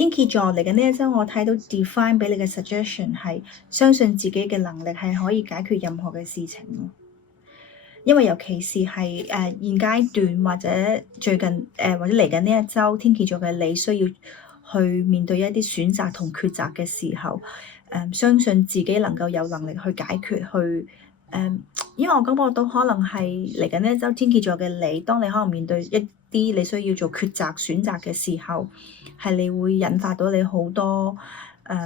天蠍座嚟緊呢一周，我睇到 Divine 俾你嘅 suggestion 係相信自己嘅能力係可以解決任何嘅事情咯。因為尤其是係現階段或者最近或者嚟緊呢一周，天蠍座嘅你需要去面對一啲選擇同抉擇嘅時候，相信自己能夠有能力去解決去。因為我感覺到可能係嚟緊呢一周天蠍座嘅你，當你可能面對一啲你需要做抉擇選擇嘅時候，係你會引發到你好多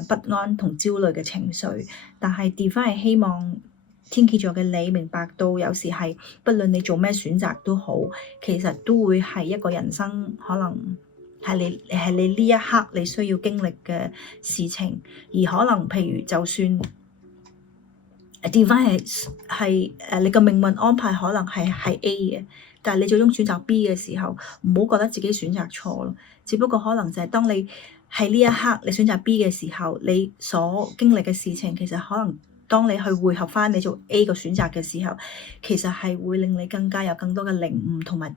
不安同焦慮嘅情緒。但係調翻係希望天蠍座嘅你明白到，有時係不論你做咩選擇都好，其實都會係一個人生可能係你呢一刻你需要經歷嘅事情，而可能譬如就算。Divine 係你個命運安排可能係 A 嘅，但係你最終選擇 B 嘅時候，唔好覺得自己選擇錯咯。只不過可能就係當你喺呢一刻你選擇 B 嘅時候，你所經歷嘅事情其實可能當你去匯合返你做 A 個選擇嘅時候，其實係會令你更加有更多嘅領悟同埋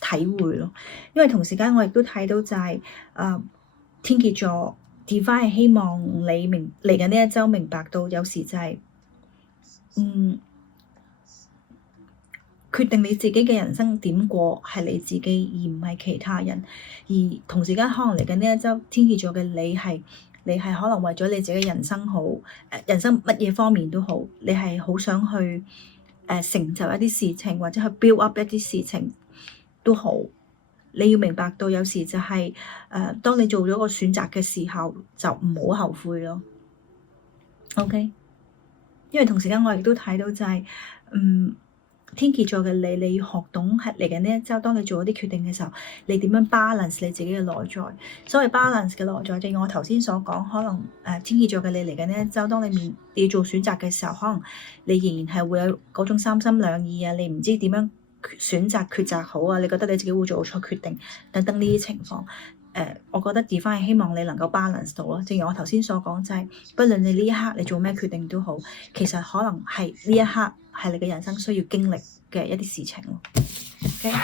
體會咯。因為同時間我亦都睇到就係天蠍座 Divine 係希望你嚟緊呢一周明白到有時就係。決定你自己嘅人生點過係你自己，而唔係其他人。而同時間可能嚟緊呢一周，天蠍座嘅你係可能為咗你自己人生好，人生乜嘢方面都好，你係好想去成就一啲事情，或者去 build up 一啲事情都好。你要明白到有時就係當你做咗個選擇嘅時候，就唔好後悔咯。OK。因為同時間我亦都睇到就係，天蠍座嘅你要學懂係嚟緊呢一周，當你做一啲決定嘅時候，你點樣 balance 你自己嘅內在。所謂 balance 嘅內在，正如我頭先所講，可能天蠍座嘅你嚟緊呢一周，當你要做選擇嘅時候，可能你仍然係會有嗰種三心兩意啊，你唔知點樣選擇抉擇好啊，你覺得你自己會做錯決定等等呢啲情況。我覺得 Divine 係希望你能夠 balance 到咯。正如我頭先所講，就係不論你呢一刻你做咩決定都好，其實可能係呢一刻係你嘅人生需要經歷嘅一啲事情咯。OK。